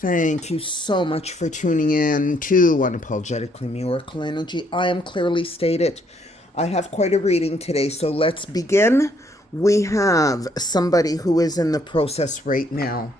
Thank you so much for tuning in to Unapologetically Miracle Energy. I am clearly stated. I have quite a reading today, so let's begin. We have somebody who is in the process right now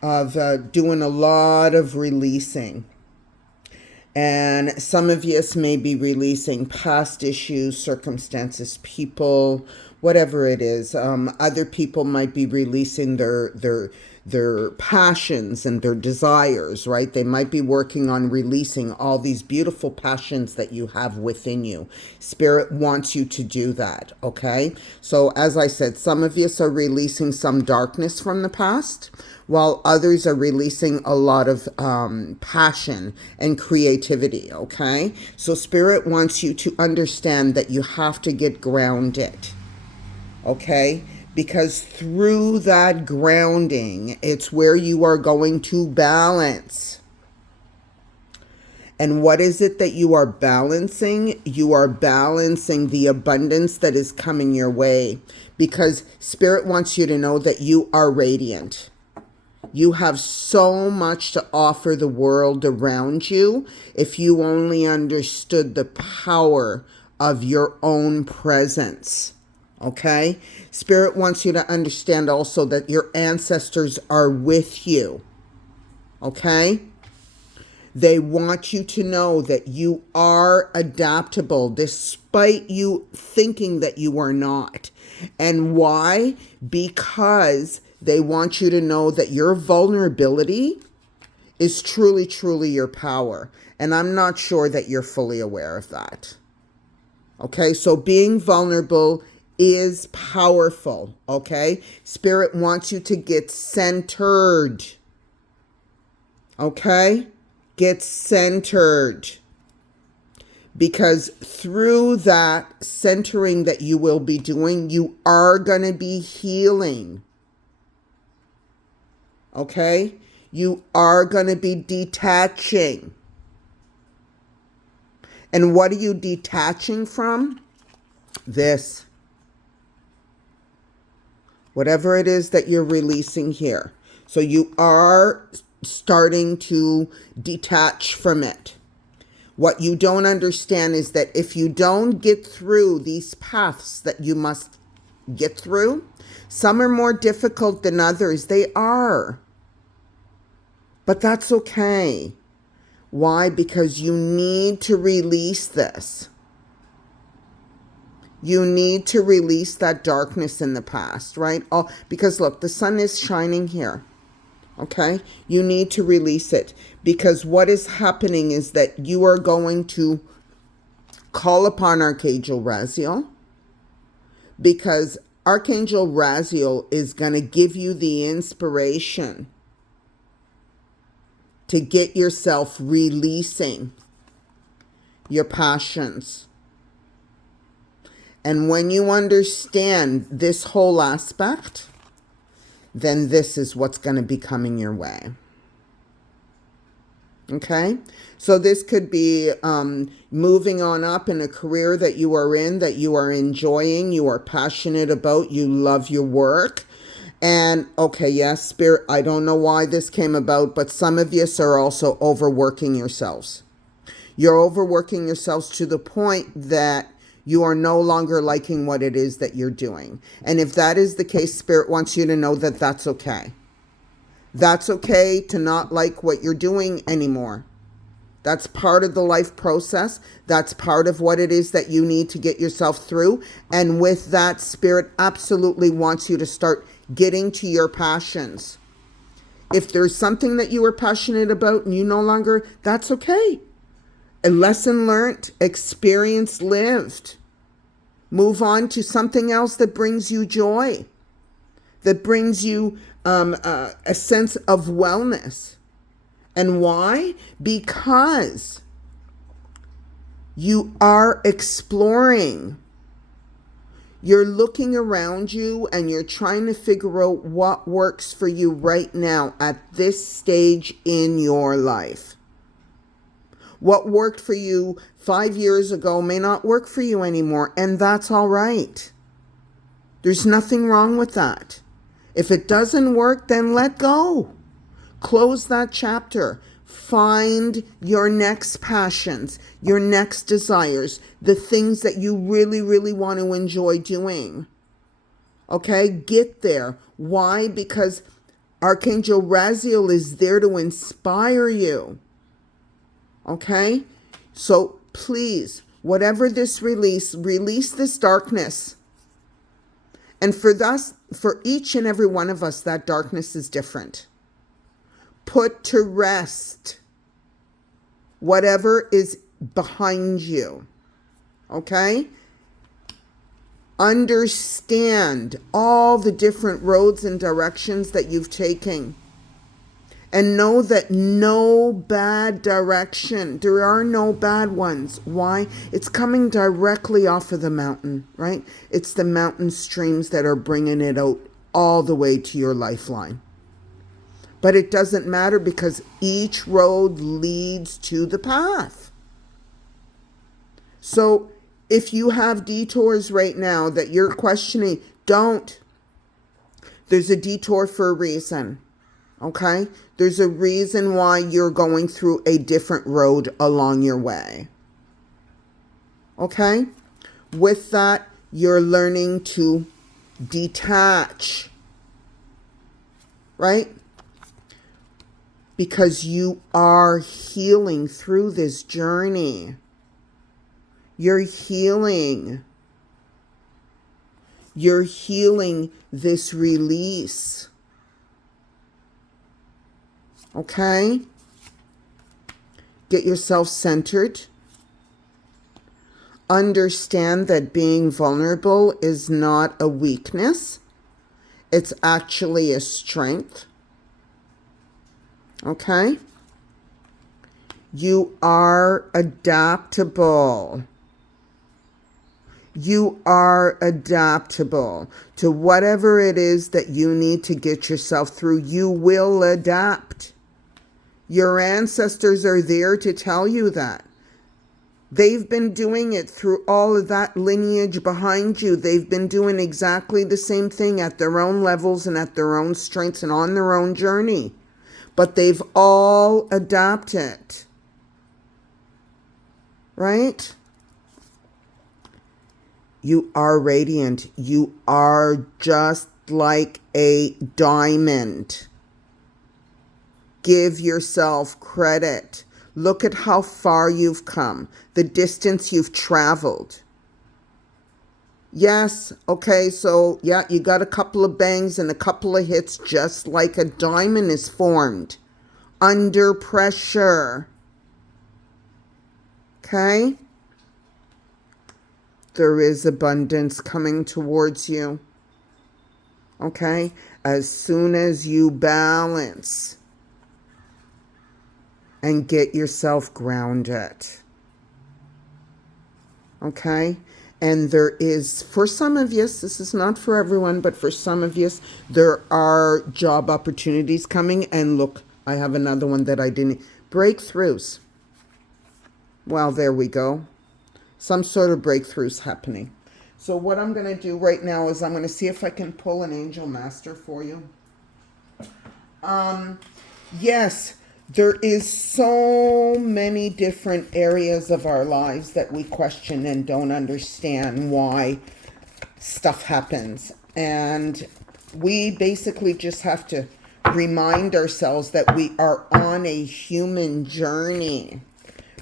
of doing a lot of releasing. And some of us may be releasing past issues, circumstances, people, whatever it is. Other people might be releasing their passions and their desires, right? They might be working on releasing all these beautiful passions that you have within you. Spirit wants you to do that, okay? So as I said, some of us are releasing some darkness from the past, while others are releasing a lot of passion and creativity, okay? So Spirit wants you to understand that you have to get grounded, okay? Because through that grounding, it's where you are going to balance. And what is it that you are balancing? You are balancing the abundance that is coming your way. Because Spirit wants you to know that you are radiant. You have so much to offer the world around you if you only understood the power of your own presence. Okay? Spirit wants you to understand also that your ancestors are with you. Okay? They want you to know that you are adaptable despite you thinking that you are not. And why? Because they want you to know that your vulnerability is truly, truly your power. And I'm not sure that you're fully aware of that. Okay, so being vulnerable is powerful, okay? Spirit wants you to get centered, okay? Get centered. Because through that centering that you will be doing, you are going to be healing, okay? You are going to be detaching. And what are you detaching from? This. Whatever it is that you're releasing here. So you are starting to detach from it. What you don't understand is that if you don't get through these paths that you must get through, some are more difficult than others. They are. But that's okay. Why? Because you need to release this. You need to release that darkness in the past, right? Oh, because look, the sun is shining here. Okay? You need to release it. Because what is happening is that you are going to call upon Archangel Raziel. Because Archangel Raziel is going to give you the inspiration to get yourself releasing your passions. And when you understand this whole aspect, then this is what's going to be coming your way. Okay? So this could be moving on up in a career that you are in, that you are enjoying, you are passionate about, you love your work. And, okay, yes, Spirit, I don't know why this came about, but some of you are also overworking yourselves. You're overworking yourselves to the point that you are no longer liking what it is that you're doing. And if that is the case, Spirit wants you to know that that's okay. That's okay to not like what you're doing anymore. That's part of the life process. That's part of what it is that you need to get yourself through. And with that, Spirit absolutely wants you to start getting to your passions. If there's something that you were passionate about and you no longer, that's okay. A lesson learned, experience lived. Move on to something else that brings you joy, that brings you a sense of wellness. And why? Because you are exploring. You're looking around you and you're trying to figure out what works for you right now at this stage in your life. What worked for you 5 years ago may not work for you anymore, and that's all right. There's nothing wrong with that. If it doesn't work, then let go. Close that chapter. Find your next passions, your next desires, the things that you really, really want to enjoy doing. Okay? Get there. Why? Because Archangel Raziel is there to inspire you. Okay? So please, whatever this release this darkness. And for each and every one of us, that darkness is different. Put to rest whatever is behind you. Okay? Understand all the different roads and directions that you've taken. And know that no bad direction, there are no bad ones. Why? It's coming directly off of the mountain, right? It's the mountain streams that are bringing it out all the way to your lifeline. But it doesn't matter because each road leads to the path. So if you have detours right now that you're questioning, don't. There's a detour for a reason. Okay? There's a reason why you're going through a different road along your way. Okay? With that, you're learning to detach. Right? Because you are healing through this journey. You're healing. You're healing this release. Okay? Get yourself centered. Understand that being vulnerable is not a weakness. It's actually a strength. Okay? You are adaptable. You are adaptable to whatever it is that you need to get yourself through. You will adapt. Your ancestors are there to tell you that. They've been doing it through all of that lineage behind you. They've been doing exactly the same thing at their own levels and at their own strengths and on their own journey. But they've all adapted. Right? You are radiant. You are just like a diamond. Give yourself credit. Look at how far you've come, the distance you've traveled. Yes, okay, so yeah, you got a couple of bangs and a couple of hits, just like a diamond is formed under pressure. Okay? There is abundance coming towards you. Okay? As soon as you balance and get yourself grounded. Okay? And there is, for some of you, this is not for everyone, but for some of you, there are job opportunities coming. And look, I have another one that I didn't. Breakthroughs. Well, there we go. Some sort of breakthroughs happening. So what I'm going to do right now is I'm going to see if I can pull an angel master for you. Yes, there is so many different areas of our lives that we question and don't understand why stuff happens. And we basically just have to remind ourselves that we are on a human journey,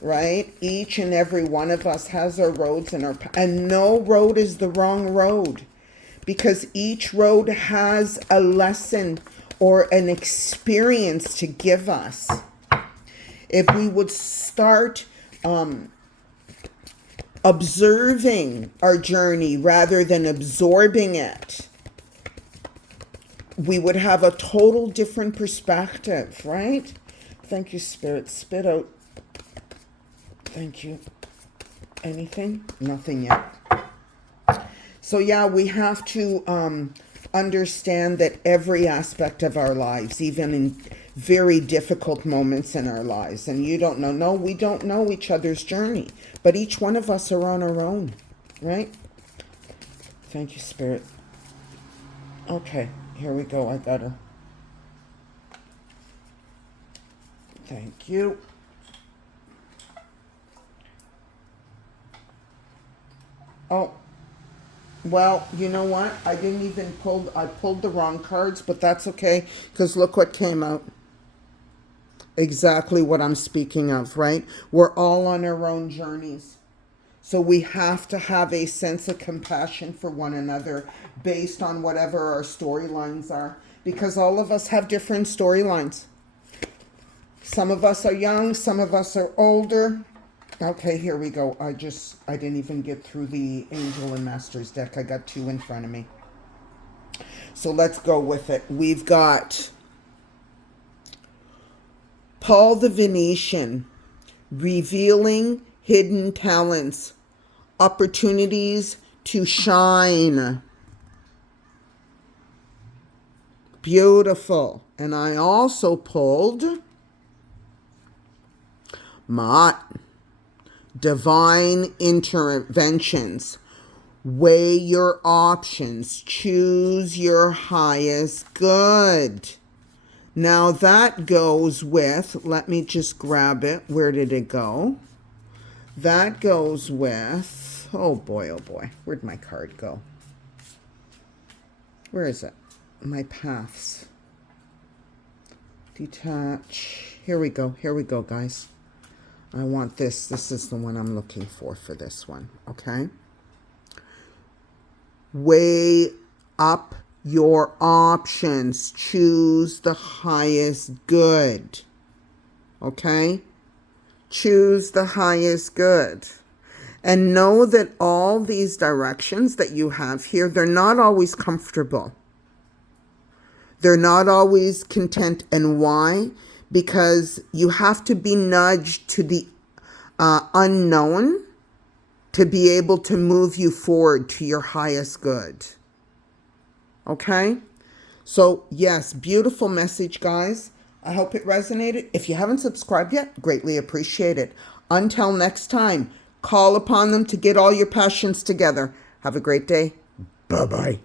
right? Each and every one of us has our roads and no road is the wrong road, because each road has a lesson or an experience to give us. If we would start observing our journey rather than absorbing it, we would have a total different perspective, right? Thank you, Spirit. Spit out. Thank you. Anything? Nothing yet. So yeah, we have to understand that every aspect of our lives, even in very difficult moments in our lives, and you don't know, no, we don't know each other's journey, but each one of us are on our own, right? Thank you, Spirit. Okay, here we go. I gotta. Thank you. Oh, well, you know what? I pulled the wrong cards, but that's okay, because look what came out. Exactly what I'm speaking of, right? We're all on our own journeys. So we have to have a sense of compassion for one another based on whatever our storylines are, because all of us have different storylines. Some of us are young, some of us are older. Okay, here we go. I didn't even get through the Angel and Masters deck. I got two in front of me. So let's go with it. We've got Paul the Venetian, revealing hidden talents, opportunities to shine. Beautiful. And I also pulled Mott, divine interventions. Weigh your options. Choose your highest good. Now that goes with, let me just grab it. Where did it go? That goes with, oh boy, where'd my card go? Where is it? My paths. Detach. Here we go, guys. I want this. This is the one I'm looking for this one, okay? Weigh up your options. Choose the highest good, okay? Choose the highest good. And know that all these directions that you have here, they're not always comfortable. They're not always content. And why? Because you have to be nudged to the unknown to be able to move you forward to your highest good. Okay? So, yes, beautiful message, guys. I hope it resonated. If you haven't subscribed yet, greatly appreciate it. Until next time, call upon them to get all your passions together. Have a great day. Bye-bye.